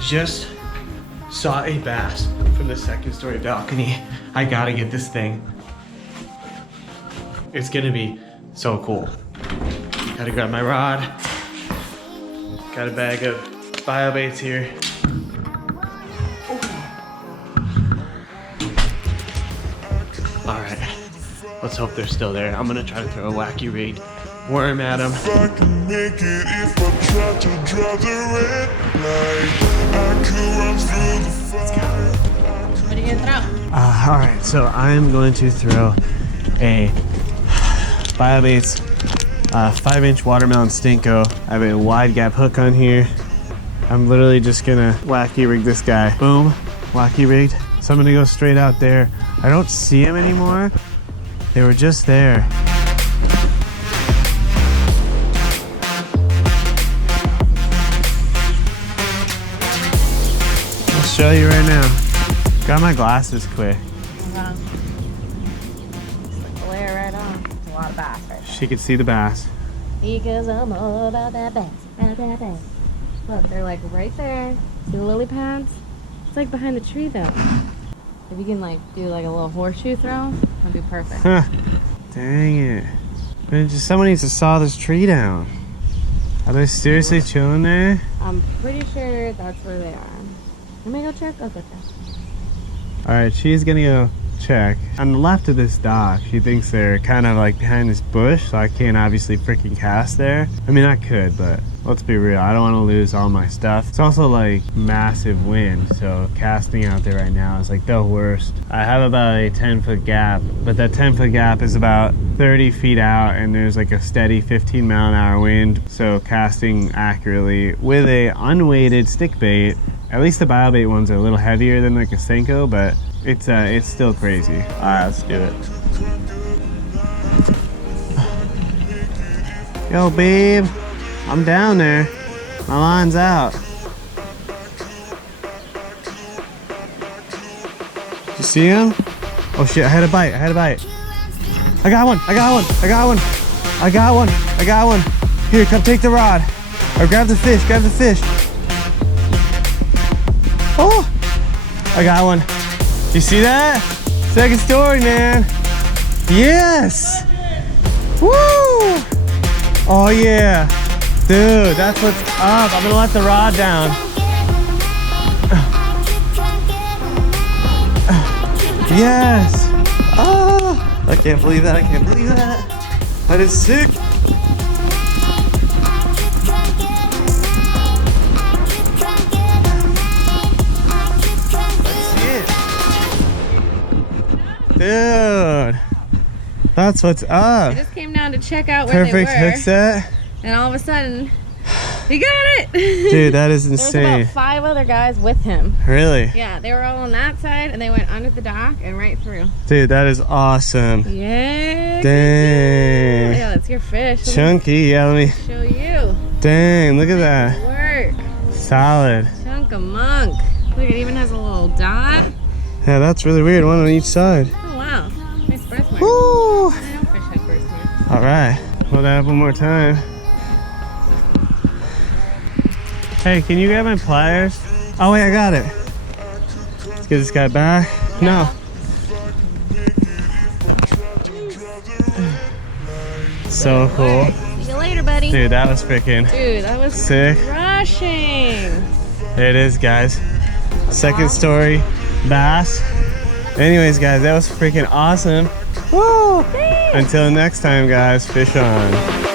just saw a bass from the 2nd story balcony. I gotta get this thing. It's gonna be so cool. Gotta grab my rod. Got a bag of bio baits here. All right, let's hope they're still there. I'm gonna try to throw a wacky rig worm at them. If I can make it, if I try to draw the red line, I could run through the fire. What are you gonna throw? All right, so I'm going to throw a BioBaits 5-inch watermelon StinkO. I have a wide gap hook on here. I'm literally just gonna wacky rig this guy. Boom, wacky rigged. So I'm gonna go straight out there. I don't see him anymore. They were just there. I'll show you right now. Got my glasses quick. Wow. Just like the layer right on. It's a lot of bass right there. She could see the bass. Because I'm all about that bass. Look, they're like right there. See the lily pads? It's like behind the tree though. If you can like do like a little horseshoe throw, that'd be perfect. Huh. Dang it. Man, just someone needs to saw this tree down. Are they seriously chilling there? I'm pretty sure that's where they are. Let me go check. I'll go check. Alright, she's gonna go check. On the left of this dock, she thinks they're kind of like behind this bush, so I can't obviously freaking cast there. I mean, I could, but let's be real, I don't want to lose all my stuff. It's also like massive wind, so casting out there right now is like the worst. I have about a 10-foot gap, but that 10-foot gap is about 30 feet out, and there's like a steady 15-mile-an-hour wind, so casting accurately with a unweighted stick bait. At least the BioBait ones are a little heavier than like a StinkO, but it's still crazy. All right, let's do it. Yo, babe, I'm down there. My line's out. You see him? Oh shit! I had a bite. I got one. Here, come take the rod. Or grab the fish. Oh, I got one. You see that? 2nd story, man. Yes. Woo. Oh yeah. Dude, that's what's up. I'm gonna let the rod down. Yes. Oh, I can't believe that. That is sick. Dude, that's what's up. I just came down to check out where they were. Perfect hook set. And all of a sudden, he got it. Dude, that is insane. There was about 5 other guys with him. Really? Yeah, they were all on that side, and they went under the dock and right through. Dude, that is awesome. Yeah. Dang. Yeah, that's your fish. Chunky. Yeah, let me show you. Dang, look at that. Work. Solid. Chunk of monk. Look, it even has a little dot. Yeah, that's really weird. One on each side. Oh, wow. Nice birthmark. Woo! I know fish had birthmarks. All right. Hold that up one more time. Hey, can you grab my pliers? Oh, wait, I got it. Let's get this guy back. No. So cool. See you later, buddy. Dude, that was freaking sick. Sick. Rushing. There it is, guys. 2nd story bass. Anyways, guys, that was freaking awesome. Woo! Until next time, guys, fish on.